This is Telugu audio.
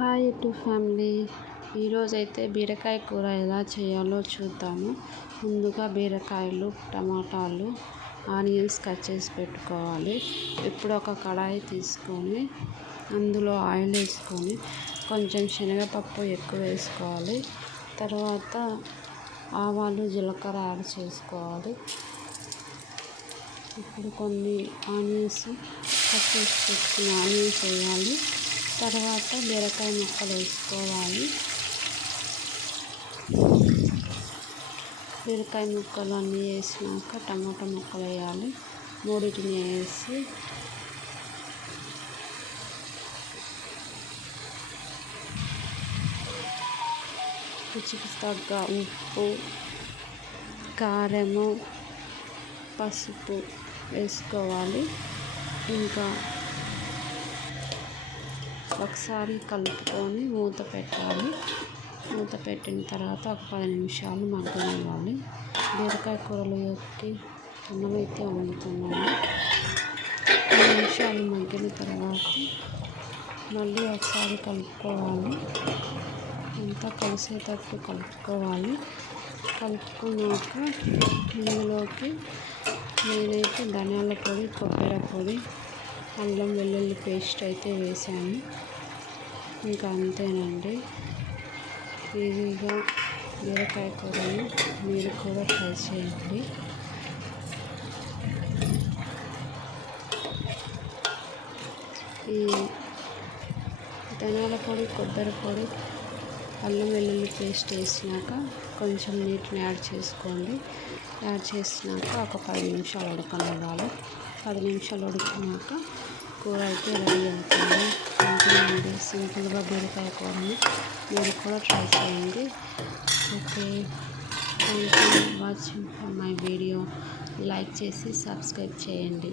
Hi to family. ఈరోజైతే బీరకాయ కూర ఎలా చేయాలో చూద్దాము. ముందుగా బీరకాయలు, టమాటాలు, ఆనియన్స్ కట్ చేసి పెట్టుకోవాలి. ఇప్పుడు ఒక కడాయి తీసుకొని అందులో ఆయిల్ వేసుకొని కొంచెం శనగపప్పు ఎక్కువ వేసుకోవాలి. తర్వాత ఆవాలు, జీలకర్ర యాడ్ చేసుకోవాలి. ఇప్పుడు కొన్ని ఆనియన్స్ కట్ చేసి పెట్టుకున్న ఆనియన్స్ వేయాలి. తర్వాత బీరకాయ ముక్కలు వేసుకోవాలి. బీరకాయ ముక్కలు అన్నీ వేసినాక టమాటా ముక్కలు వేయాలి. మూడింటిని వేసి రుచికి తగ్గ ఉప్పు, కారము, పసుపు వేసుకోవాలి. ఇంకా ఒకసారి కలుపుకొని మూత పెట్టాలి. మూత పెట్టిన తర్వాత ఒక 10 నిమిషాలు మగ్గనివ్వాలి. బీరకాయ కూరలోకి అన్నం అయితే వండుతున్నాను. 10 నిమిషాలు మగ్గిన తర్వాత మళ్ళీ ఒకసారి కలుపుకోవాలి. అంతా కలిసేటట్టు కలుపుకోవాలి. కలుపుకున్నాక ఇందులోకి నేనైతే ధనియాల పొడి, కొబ్బరి పొడి, అల్లం వెల్లుల్లి పేస్ట్ అయితే వేసాను. ఇంకా అంతేనండి. ఈజీగా బీరకాయ కూరని మీరు కూడా ట్రై చేయండి. ఈ ధనియాల పొడి, కొబ్బరి పొడి, అల్లం వెల్లుల్లి పేస్ట్ వేసినాక కొంచెం నీటిని యాడ్ చేసుకోండి. యాడ్ చేసినాక ఒక 10 నిమిషాలు ఉడకనివ్వాలి. 10 నిమిషాలు ఉడికినాక కూర అయితే రెడీ అవుతుంది. అంతేనండి, సింపుల్గా బీరకాయ కూరని మీరు కూడా ట్రై చేయండి. Okay, thank you watching my video. Like చేసి సబ్స్క్రైబ్ చేయండి.